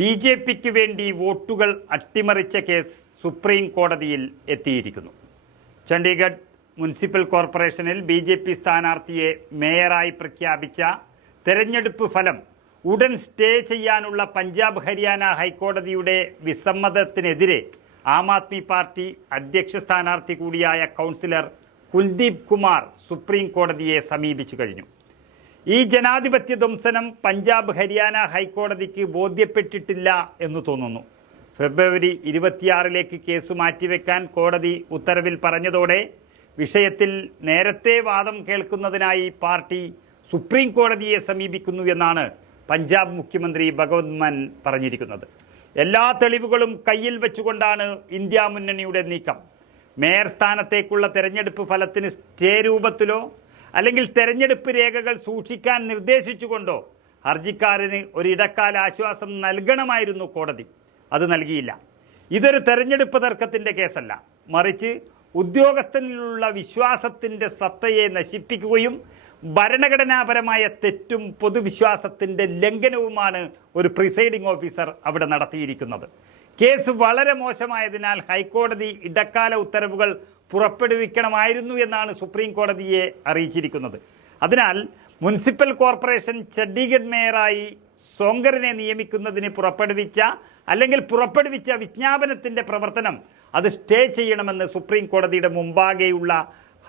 B J പിക്ക് വേണ്ടി വോട്ടുകൾ അട്ടിമറിച്ച case supreme കോടതിയിൽ എത്തിയിരിക്കുന്നു. ചണ്ഡീഗഡ് മുനിസിപ്പൽ കോർപ്പറേഷനിൽ ബി ജെ പി സ്ഥാനാർത്ഥിയെ മേയറായി പ്രഖ്യാപിച്ച തെരഞ്ഞെടുപ്പ് ഫലം ഉടൻ സ്റ്റേ ചെയ്യാനുള്ള പഞ്ചാബ് ഹരിയാന ഹൈക്കോടതിയുടെ വിസമ്മതത്തിനെതിരെ ആം ആദ്മി പാർട്ടി അധ്യക്ഷ സ്ഥാനാർത്ഥി കൂടിയായ കൗൺസിലർ കുൽദീപ് കുമാർ സുപ്രീം കോടതിയെ സമീപിച്ചു കഴിഞ്ഞു. ഈ ജനാധിപത്യ ധ്വംസനം പഞ്ചാബ് ഹരിയാന ഹൈക്കോടതിക്ക് ബോധ്യപ്പെട്ടിട്ടില്ല എന്ന് തോന്നുന്നു. ഫെബ്രുവരി ഇരുപത്തിയാറിലേക്ക് കേസ് മാറ്റിവെക്കാൻ കോടതി ഉത്തരവിൽ പറഞ്ഞതോടെ വിഷയത്തിൽ നേരത്തെ വാദം കേൾക്കുന്നതിനായി പാർട്ടി സുപ്രീം കോടതിയെ സമീപിക്കുന്നു എന്നാണ് പഞ്ചാബ് മുഖ്യമന്ത്രി ഭഗവത് മാൻ പറഞ്ഞിരിക്കുന്നത്. എല്ലാ തെളിവുകളും കയ്യിൽ വെച്ചുകൊണ്ടാണ് ഇന്ത്യ മുന്നണിയുടെ നീക്കം. മേയർ സ്ഥാനത്തേക്കുള്ള തെരഞ്ഞെടുപ്പ് ഫലത്തിന് സ്റ്റേ രൂപത്തിലോ അല്ലെങ്കിൽ തെരഞ്ഞെടുപ്പ് രേഖകൾ സൂക്ഷിക്കാൻ നിർദ്ദേശിച്ചുകൊണ്ടോ ഹർജിക്കാരന് ഒരു ഇടക്കാല ആശ്വാസം നൽകണമായിരുന്നു കോടതി. അത് നൽകിയില്ല. ഇതൊരു തെരഞ്ഞെടുപ്പ് തർക്കത്തിന്റെ കേസല്ല. മറിച്ച് ഉദ്യോഗസ്ഥനിലുള്ള വിശ്വാസത്തിന്റെ സത്തയെ നശിപ്പിക്കുകയും ഭരണഘടനാപരമായ തെറ്റും പൊതുവിശ്വാസത്തിന്റെ ലംഘനവുമാണ് ഒരു പ്രിസൈഡിംഗ് ഓഫീസർ അവിടെ നടത്തിയിരിക്കുന്നത്. കേസ് വളരെ മോശമായതിനാൽ ഹൈക്കോടതി ഇടക്കാല ഉത്തരവുകൾ പുറപ്പെടുവിക്കണമായിരുന്നു എന്നാണ് സുപ്രീം കോടതിയെ അറിയിച്ചിരിക്കുന്നത്. അതിനാൽ മുനിസിപ്പൽ കോർപ്പറേഷൻ ചണ്ഡീഗഡ് മേയറായി സോങ്കറിനെ നിയമിക്കുന്നതിന് പുറപ്പെടുവിച്ച അല്ലെങ്കിൽ പുറപ്പെടുവിച്ച വിജ്ഞാപനത്തിന്റെ പ്രവർത്തനം അത് സ്റ്റേ ചെയ്യണമെന്ന് സുപ്രീം കോടതിയുടെ മുമ്പാകെയുള്ള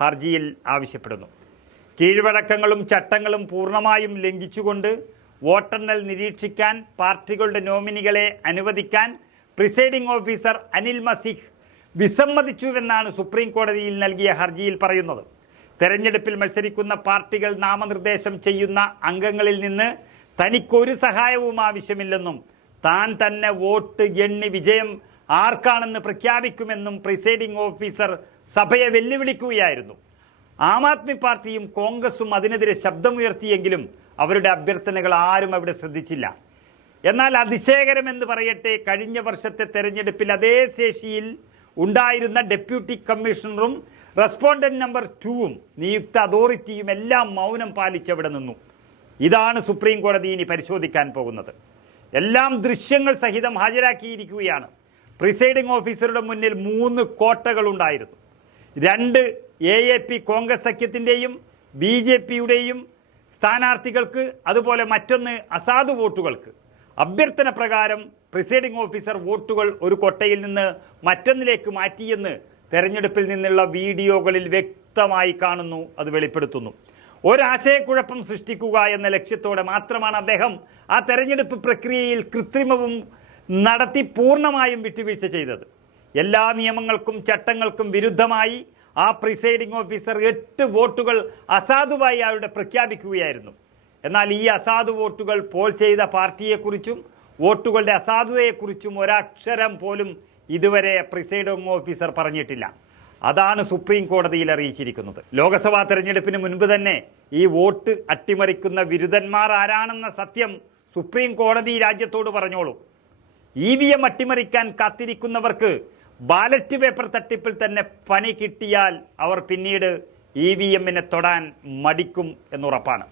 ഹർജിയിൽ ആവശ്യപ്പെടുന്നു. കീഴ്വഴക്കങ്ങളും ചട്ടങ്ങളും പൂർണമായും ലംഘിച്ചുകൊണ്ട് വോട്ടെണ്ണൽ നിരീക്ഷിക്കാൻ പാർട്ടികളുടെ നോമിനികളെ അനുവദിക്കാൻ പ്രിസൈഡിംഗ് ഓഫീസർ അനിൽ മസിഹ് വിസമ്മതിച്ചുവെന്നാണ് സുപ്രീം കോടതിയിൽ നൽകിയ ഹർജിയിൽ പറയുന്നത്. തെരഞ്ഞെടുപ്പിൽ മത്സരിക്കുന്ന പാർട്ടികൾ നാമനിർദ്ദേശം ചെയ്യുന്ന അംഗങ്ങളിൽ നിന്ന് തനിക്കൊരു സഹായവും ആവശ്യമില്ലെന്നും താൻ തന്നെ വോട്ട് എണ്ണി വിജയം ആർക്കാണെന്ന് പ്രഖ്യാപിക്കുമെന്നും പ്രിസൈഡിംഗ് ഓഫീസർ സഭയെ വെല്ലുവിളിക്കുകയായിരുന്നു. ആം ആദ്മി പാർട്ടിയും കോൺഗ്രസും അതിനെതിരെ ശബ്ദമുയർത്തിയെങ്കിലും അവരുടെ അഭ്യർത്ഥനകൾ ആരും അവിടെ ശ്രദ്ധിച്ചില്ല. എന്നാൽ അതിശയകരമെന്ന് പറയട്ടെ കഴിഞ്ഞ വർഷത്തെ തെരഞ്ഞെടുപ്പിൽ അതേ ശേഷിയിൽ ഉണ്ടായിരുന്ന ഡെപ്യൂട്ടി കമ്മീഷണറും റെസ്പോണ്ടന്റ് നമ്പർ ടുവും നിയുക്ത അതോറിറ്റിയും എല്ലാം മൗനം പാലിച്ചവിടെ നിന്നു. ഇതാണ് സുപ്രീം കോടതി ഇനി പരിശോധിക്കാൻ പോകുന്നത്. എല്ലാം ദൃശ്യങ്ങൾ സഹിതം ഹാജരാക്കിയിരിക്കുകയാണ്. പ്രിസൈഡിംഗ് ഓഫീസറുടെ മുന്നിൽ മൂന്ന് കോട്ടകളുണ്ടായിരുന്നു. രണ്ട് എ എ പി കോൺഗ്രസ് സഖ്യത്തിന്റെയും ബി ജെ പിയുടെയും സ്ഥാനാർത്ഥികൾക്ക് അതുപോലെ മറ്റൊന്ന് അസാധു വോട്ടുകൾക്ക്. അഭ്യർത്ഥന പ്രകാരം പ്രിസൈഡിംഗ് ഓഫീസർ വോട്ടുകൾ ഒരു കൊട്ടയിൽ നിന്ന് മറ്റൊന്നിലേക്ക് മാറ്റിയെന്ന് തെരഞ്ഞെടുപ്പിൽ നിന്നുള്ള വീഡിയോകളിൽ വ്യക്തമായി കാണുന്നു അത് വെളിപ്പെടുത്തുന്നു. ഒരാശയക്കുഴപ്പം സൃഷ്ടിക്കുക എന്ന ലക്ഷ്യത്തോടെ മാത്രമാണ് അദ്ദേഹം ആ തെരഞ്ഞെടുപ്പ് പ്രക്രിയയിൽ കൃത്രിമവും നടത്തി പൂർണമായും വിട്ടുവീഴ്ച ചെയ്തത്. എല്ലാ നിയമങ്ങൾക്കും ചട്ടങ്ങൾക്കും വിരുദ്ധമായി ആ പ്രിസൈഡിംഗ് ഓഫീസർ എട്ട് വോട്ടുകൾ അസാധുവായി അവിടെ പ്രഖ്യാപിക്കുകയായിരുന്നു. എന്നാൽ ഈ അസാധു വോട്ടുകൾ പോൾ ചെയ്ത പാർട്ടിയെക്കുറിച്ചും വോട്ടുകളുടെ അസാധുതയെക്കുറിച്ചും ഒരക്ഷരം പോലും ഇതുവരെ പ്രിസൈഡിംഗ് ഓഫീസർ പറഞ്ഞിട്ടില്ല. അതാണ് സുപ്രീം കോടതിയിൽ അറിയിച്ചിരിക്കുന്നത്. ലോക്സഭാ തെരഞ്ഞെടുപ്പിന് മുൻപ് തന്നെ ഈ വോട്ട് അട്ടിമറിക്കുന്ന വിരുദ്ധന്മാർ ആരാണെന്ന സത്യം സുപ്രീം കോടതി രാജ്യത്തോട് പറഞ്ഞോളൂ. ഇ വി എം അട്ടിമറിക്കാൻ കാത്തിരിക്കുന്നവർക്ക് ബാലറ്റ് പേപ്പർ തട്ടിപ്പിൽ തന്നെ പണി കിട്ടിയാൽ അവർ പിന്നീട് ഇ വി എമ്മിനെ തൊടാൻ മടിക്കും എന്നുറപ്പാണ്.